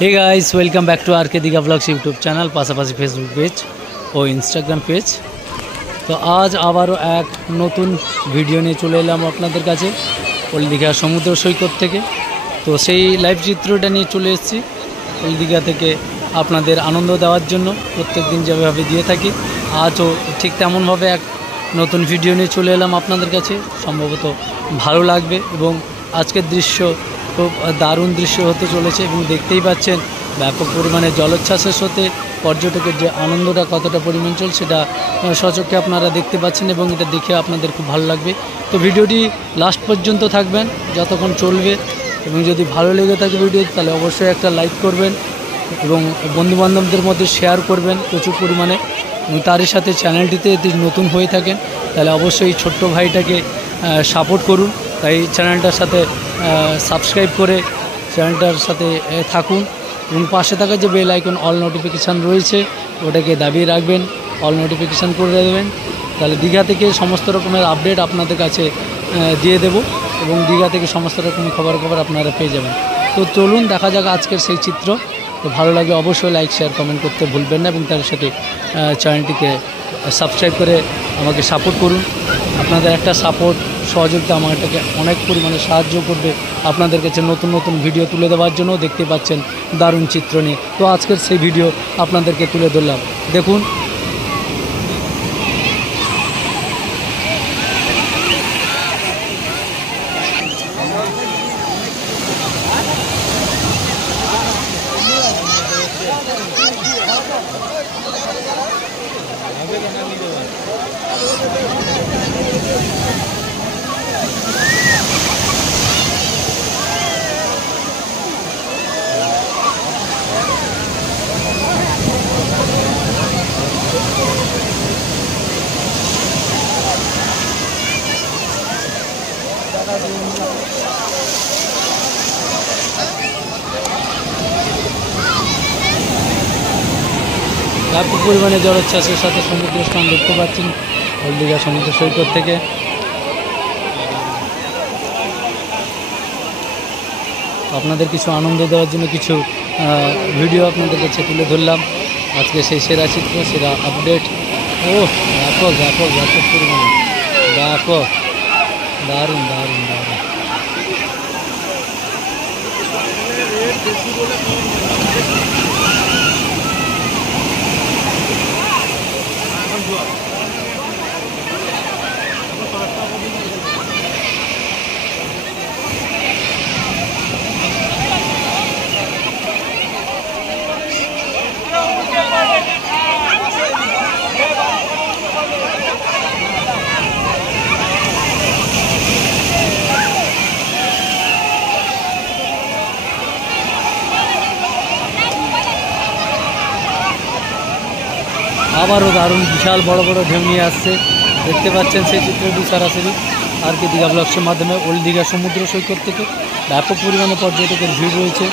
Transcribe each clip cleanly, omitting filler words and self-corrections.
Hey guys welcome back to R K Digha blogs YouTube channel पाशापाशी Facebook page और Instagram page. तो आज आबारो एक नतून भिडियो निये चले एलाम आपनादेर काछे ओल्ड दीघा समुद्र सैकत थेके। तो सेई लाइव चित्रटा निये चले एसेछि ओल्ड दीघा थेके आपनादेर आनंद देওয়ার জন্য प्रत्येक दिन যেভাবে দিয়ে থাকি आजও ठीक তেমনভাবে एक नतून भिडियो निये चले एलाम आपनादेर काछे। सम्भवत भालो लागबे एबं आजकेर दृश्य खूब दारुण दृश्य होते चलेছে এবং দেখতেই পাচ্ছেন ব্যাপক পরিমাণে জলোচ্ছ্বাসের সাথে পর্যটকের যে আনন্দটা কতটা পরিমাণ চলছে সেটা সচক্ষে আপনারা দেখতে পাচ্ছেন এবং এটা দেখে আপনাদের খুব ভালো লাগবে। তো ভিডিওটি লাস্ট পর্যন্ত থাকবেন যতক্ষণ চলবে এবং যদি ভালো লেগে থাকে ভিডিও তাহলে অবশ্যই একটা লাইক করবেন এবং বন্ধুবান্ধবদের মধ্যে শেয়ার করবেন প্রচুর পরিমাণে। এবং তারই সাথে চ্যানেলটিতে যদি নতুন হয়ে থাকেন তাহলে অবশ্যই ছোট্ট ভাইটাকে সাপোর্ট করুন। তাই চ্যানেলটার সাথে সাবস্ক্রাইব করে চ্যানেলটার সাথে থাকুন এবং পাশে থাকা যে বেল আইকন অল নোটিফিকেশান রয়েছে ওটাকে দাবিয়ে রাখবেন, অল নোটিফিকেশান করে দেবেন। তাহলে দীঘা থেকে সমস্ত রকমের আপডেট আপনাদের কাছে দিয়ে দেব এবং দীঘা থেকে সমস্ত রকমের খবর আপনারা পেয়ে যাবেন। তো চলুন দেখা যাক আজকের সেই চিত্র। তো ভালো লাগে অবশ্যই লাইক শেয়ার কমেন্ট করতে ভুলবেন না এবং তার সাথে চ্যানেলটিকে সাবস্ক্রাইব করে আমাকে সাপোর্ট করুন। আপনাদের একটা সাপোর্ট সহযোগিতা আমাকে অনেক পরিমাণে সাহায্য করবে আপনাদের কাছে নতুন নতুন ভিডিও তুলে দেওয়ার জন্য। দেখতে পাচ্ছেন দারুণ চিত্র নিয়ে। তো আজকের সেই ভিডিও আপনাদেরকে তুলে ধরলাম, দেখুন। ব্যাপক পরিমাণে জলোচ্ছ্বাসের সাথে সমুদ্র স্থান দেখতে পাচ্ছেন ওল্ড দীঘা সমুদ্র সৈকত থেকে। আপনাদের কিছু আনন্দ দেওয়ার জন্য কিছু ভিডিও আপনাদের কাছে তুলে ধরলাম। আজকে সেই সেরা চিত্র, সেরা আপডেট। ও ব্যাপক ব্যাপক ব্যাপক পরিমাণে ব্যাপক দারুণ দারুণ দারুণ। আবারও দারুণ বিশাল বড় বড় ঢেউ নিয়ে আসছে, দেখতে পাচ্ছেন সেই চিত্রটি সরাসরি আর কে দীঘা ব্লগসের মাধ্যমে ওল্ড দীঘা সমুদ্র সৈকত থেকে। ব্যাপক পরিমাণে পর্যটকের ভিড় রয়েছে,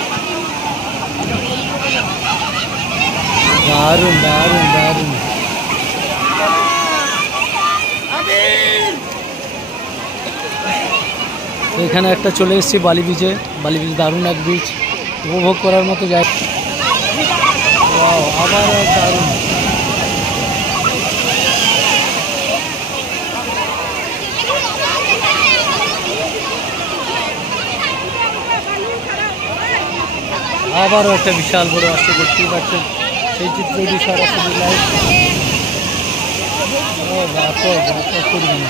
দারুণ দারুণ দারুণ। এখানে একটা চলে এসেছি বালি বিচে। বালি বিচ দারুণ এক বিচ, উপভোগ করার মতো জায়গা। আবার দারুণ আবারও একটা বিশাল বড় আসছে, দেখতেই পাচ্ছেন সেই চিত্রটি সরাসরি লাইভ। ও ব্যাপক ব্যাপক পরিমাণে